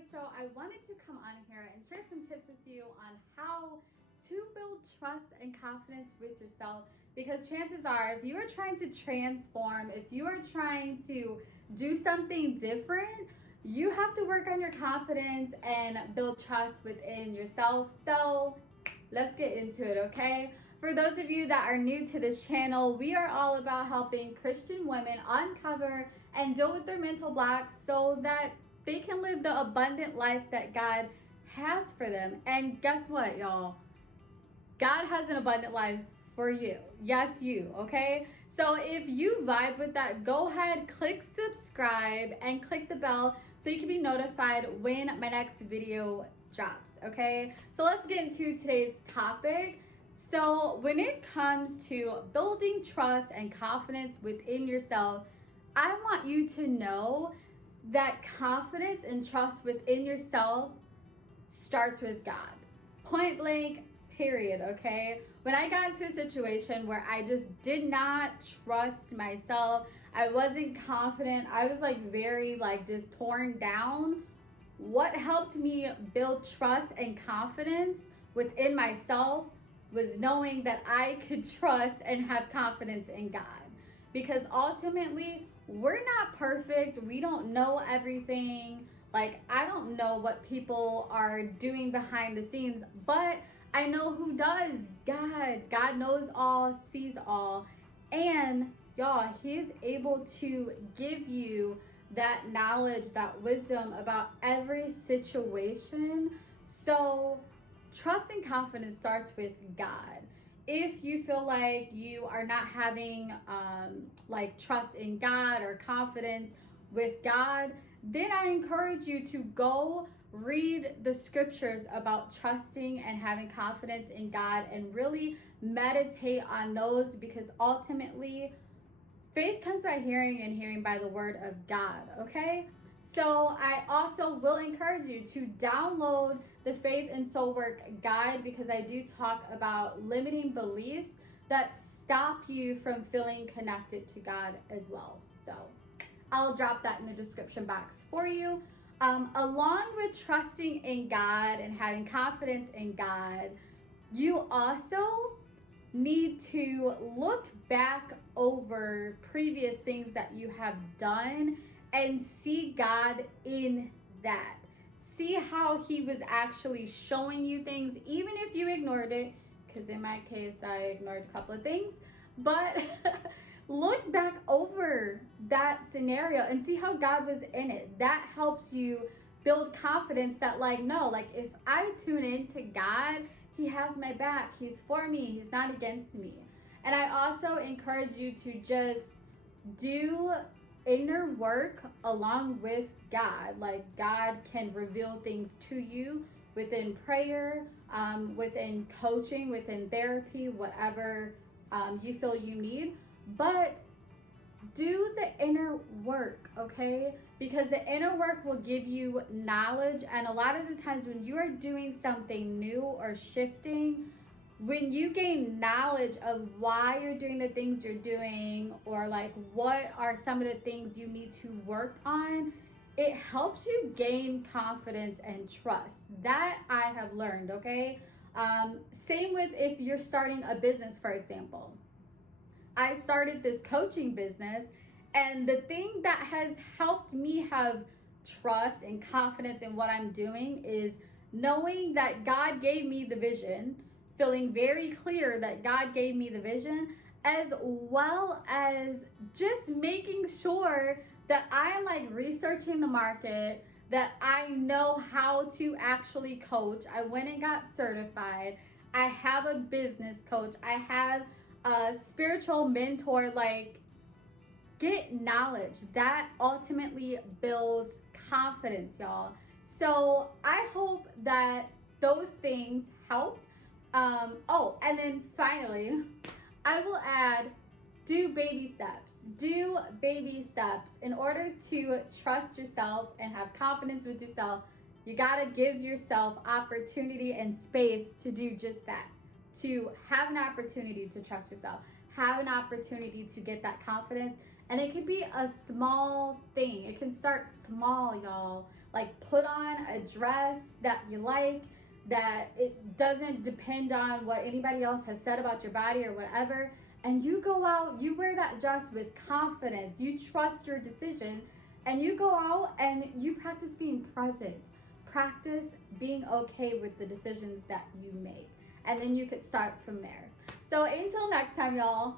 guys, so I wanted to come on here and share some tips with you on how to build trust and confidence with yourself, because chances are if you are trying to transform, if you are trying to do something different, you have to work on your confidence and build trust within yourself. So let's get into it, okay? For those of you that are new to this channel, we are all about helping Christian women uncover and deal with their mental blocks so that they can live the abundant life that God has for them. And guess what, y'all? God has an abundant life for you. Yes, you, okay? So if you vibe with that, go ahead, click subscribe and click the bell so you can be notified when my next video drops, okay? So let's get into today's topic. So when it comes to building trust and confidence within yourself, I want you to know that confidence and trust within yourself starts with God. Point blank, period, okay? When I got into a situation where I just did not trust myself, I wasn't confident, I was very just torn down. What helped me build trust and confidence within myself was knowing that I could trust and have confidence in God. Because ultimately, we're not perfect. We don't know everything. I don't know what people are doing behind the scenes, but I know who does. God. God knows all, sees all. And y'all, He is able to give you that knowledge, that wisdom about every situation. So trust and confidence starts with God. If you feel like you are not having trust in God or confidence with God, then I encourage you to go read the scriptures about trusting and having confidence in God and really meditate on those, because ultimately faith comes by hearing and hearing by the word of God, okay? So I also will encourage you to download the Faith and Soul Work Guide, because I do talk about limiting beliefs that stop you from feeling connected to God as well. So I'll drop that in the description box for you. Along with trusting in God and having confidence in God, you also need to look back over previous things that you have done and see God in that. See how He was actually showing you things, even if you ignored it, because in my case, I ignored a couple of things. But look back over that scenario and see how God was in it. That helps you build confidence that if I tune into God, He has my back. He's for me. He's not against me. And I also encourage you to just do inner work along with God. God can reveal things to you within prayer, within coaching, within therapy, whatever you feel you need. But do the inner work, okay? Because the inner work will give you knowledge. And a lot of the times when you are doing something new or shifting, when you gain knowledge of why you're doing the things you're doing, or what are some of the things you need to work on, it helps you gain confidence and trust. That I have learned, okay? Same with if you're starting a business, for example. I started this coaching business, and the thing that has helped me have trust and confidence in what I'm doing is knowing that God gave me the vision, feeling very clear that God gave me the vision, as well as just making sure that I'm researching the market, that I know how to actually coach. I went and got certified. I have a business coach. I have a spiritual mentor. Get knowledge. That ultimately builds confidence, y'all. So I hope that those things helped. And then finally, I will add, do baby steps. Do baby steps. In order to trust yourself and have confidence with yourself, you gotta give yourself opportunity and space to do just that. To have an opportunity to trust yourself, have an opportunity to get that confidence, And it could be a small thing. It can start small, y'all. Like put on a dress that you like, that it doesn't depend on what anybody else has said about your body or whatever. And you go out, you wear that dress with confidence. You trust your decision, and you go out and you practice being present. Practice being okay with the decisions that you make. And then you could start from there. So until next time, y'all.